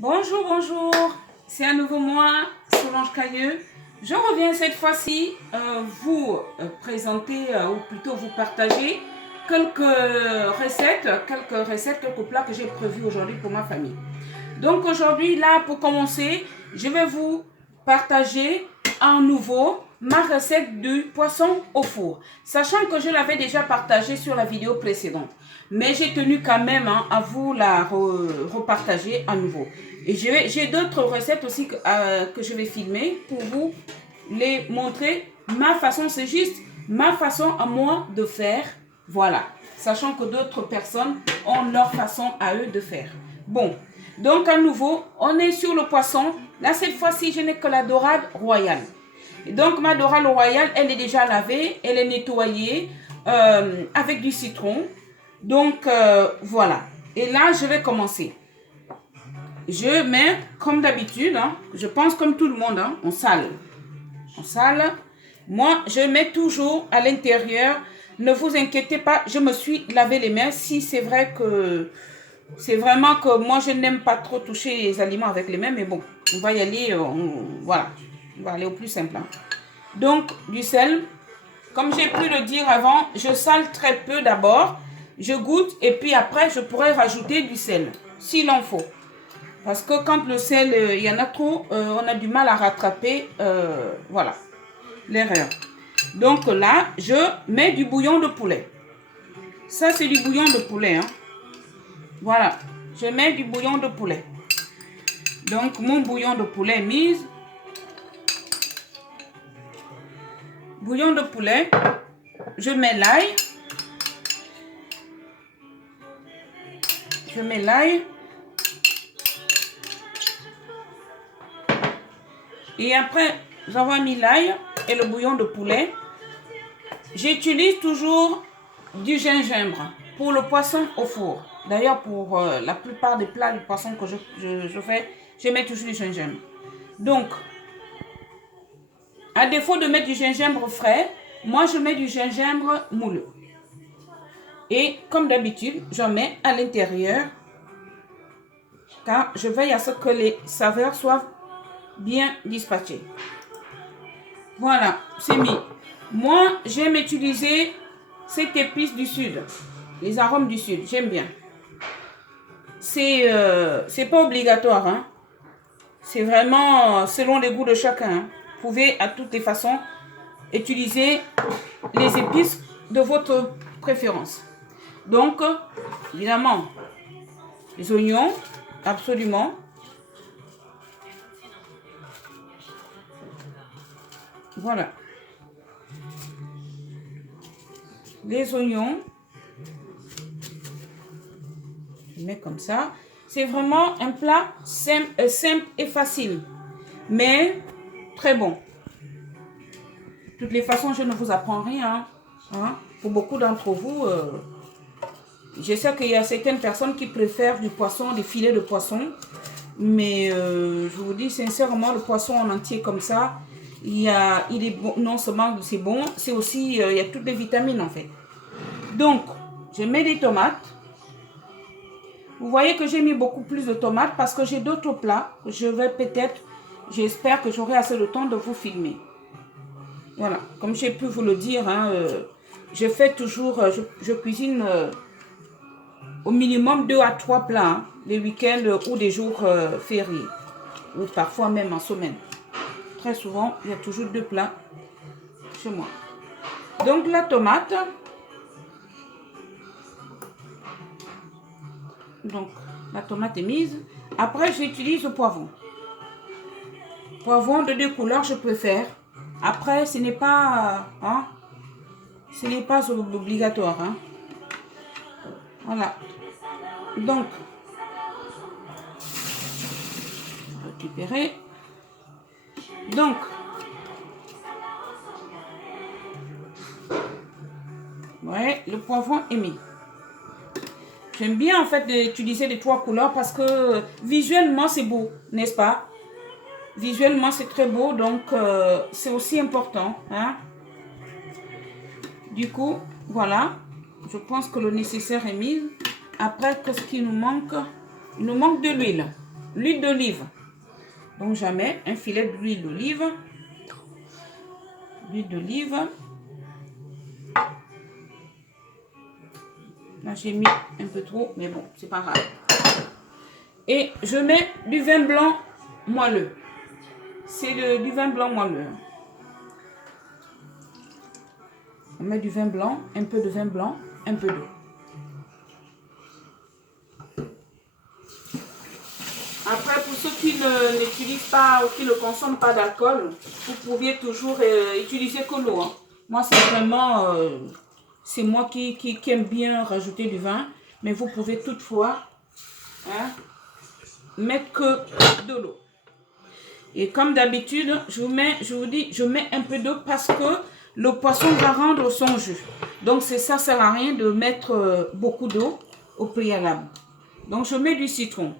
Bonjour, bonjour, c'est à nouveau moi, Solange Cailleux. Je reviens cette fois-ci vous présenter, ou plutôt vous partager quelques recettes, quelques plats que j'ai prévus aujourd'hui pour ma famille. Donc aujourd'hui, là, pour commencer, je vais vous partager à nouveau ma recette du poisson au four. Sachant que je l'avais déjà partagée sur la vidéo précédente. Mais j'ai tenu quand même à vous la repartager à nouveau. Et j'ai d'autres recettes aussi que je vais filmer pour vous les montrer. Ma façon, c'est juste ma façon à moi de faire. Voilà. Sachant que d'autres personnes ont leur façon à eux de faire. Bon. Donc à nouveau, on est sur le poisson. Là, cette fois-ci, je n'ai que la dorade royale. Et donc ma dorade royale, elle est déjà lavée, elle est nettoyée avec du citron. Donc voilà. Et là, je vais commencer. Je mets, comme d'habitude, hein, je pense comme tout le monde, hein, on sale. On sale. Moi, je mets toujours à l'intérieur. Ne vous inquiétez pas, je me suis lavé les mains. Si c'est vrai que... C'est vraiment que moi, je n'aime pas trop toucher les aliments avec les mains. Mais bon, on va y aller, voilà. On va aller au plus simple. Hein. Donc, du sel. Comme j'ai pu le dire avant, je sale très peu d'abord. Je goûte et puis après, je pourrais rajouter du sel, s'il en faut. Parce que quand le sel, il y en a trop, on a du mal à rattraper, voilà, l'erreur. Donc là, je mets du bouillon de poulet. Ça, c'est du bouillon de poulet. Hein. Voilà, je mets du bouillon de poulet. Donc, mon bouillon de poulet est mis. Bouillon de poulet, je mets l'ail. Je mets l'ail. Et après avoir mis l'ail et le bouillon de poulet, j'utilise toujours du gingembre pour le poisson au four. D'ailleurs, pour la plupart des plats du poisson que je fais, je mets toujours du gingembre. Donc, à défaut de mettre du gingembre frais, moi je mets du gingembre moulu. Et comme d'habitude, j'en mets à l'intérieur car je veille à ce que les saveurs soient bien dispatchées. Voilà, c'est mis. Moi, j'aime utiliser cette épice du sud, les arômes du sud, j'aime bien. C'est pas obligatoire, hein. C'est vraiment selon les goûts de chacun. Hein. Vous pouvez à toutes les façons utiliser les épices de votre préférence. Donc, évidemment, les oignons, absolument. Voilà. Les oignons. Je mets comme ça. C'est vraiment un plat simple et facile, mais très bon. De toutes les façons, je ne vous apprends rien. Hein. Pour beaucoup d'entre vous, je sais qu'il y a certaines personnes qui préfèrent du poisson, des filets de poisson. Mais je vous dis sincèrement, le poisson en entier comme ça, il est bon, non seulement c'est bon, c'est aussi, il y a toutes les vitamines en fait. Donc, je mets des tomates. Vous voyez que j'ai mis beaucoup plus de tomates parce que j'ai d'autres plats. Je vais peut-être, j'espère que j'aurai assez de temps de vous filmer. Voilà, comme j'ai pu vous le dire, hein, je fais toujours, je cuisine au minimum 2 à 3 plats, hein, les week-ends ou des jours fériés, ou parfois même en semaine. Très souvent, il y a toujours 2 plats chez moi. Donc la tomate. Donc la tomate est mise. Après, j'utilise le poivron. Poivron de 2 couleurs, je préfère. Après, ce n'est pas, hein, ce n'est pas obligatoire. Hein. Voilà. Donc, récupérer. Donc, ouais, le poivron est mis. J'aime bien en fait d'utiliser les 3 couleurs parce que visuellement c'est beau, n'est-ce pas? Visuellement c'est très beau, donc c'est aussi important. Hein? Du coup, voilà, je pense que le nécessaire est mis. Après, qu'est-ce qu'il nous manque? Il nous manque de l'huile. l'huile d'olive. Donc, je mets un filet d'huile d'olive. L'huile d'olive. Là, j'ai mis un peu trop, mais bon, c'est pas grave. Et je mets du vin blanc moelleux. C'est du vin blanc moelleux. On met du vin blanc, un peu de vin blanc, un peu d'eau. Après, pour ceux qui n'utilisent pas ou qui ne consomment pas d'alcool, vous pouviez toujours utiliser que l'eau. Hein. Moi, c'est vraiment... c'est moi qui aime bien rajouter du vin. Mais vous pouvez toutefois mettre que de l'eau. Et comme d'habitude, je vous dis, je mets un peu d'eau parce que le poisson va rendre son jus. Donc, ça ne sert à rien de mettre beaucoup d'eau au préalable. Donc, je mets du citron.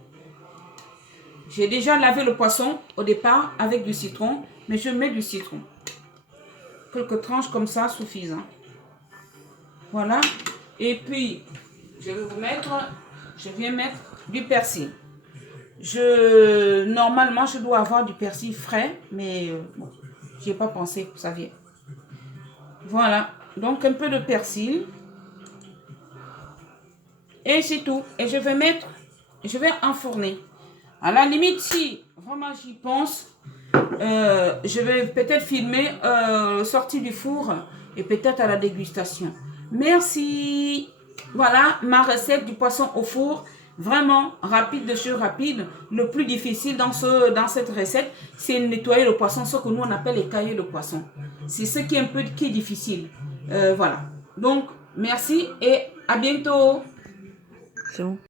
J'ai déjà lavé le poisson au départ avec du citron, mais je mets du citron. Quelques tranches comme ça suffisent. Hein. Voilà. Et puis, je viens mettre du persil. Normalement, je dois avoir du persil frais, mais bon, j'y ai pas pensé, ça vient. Voilà. Donc, un peu de persil. Et c'est tout. Et je vais enfourner. À la limite, si vraiment j'y pense, je vais peut-être filmer sortie du four et peut-être à la dégustation. Merci. Voilà ma recette du poisson au four. Vraiment rapide de chez rapide. Le plus difficile dans cette recette, c'est nettoyer le poisson, ce que nous on appelle les caillots de poisson. C'est ce qui est difficile. Voilà. Donc, merci et à bientôt. C'est bon.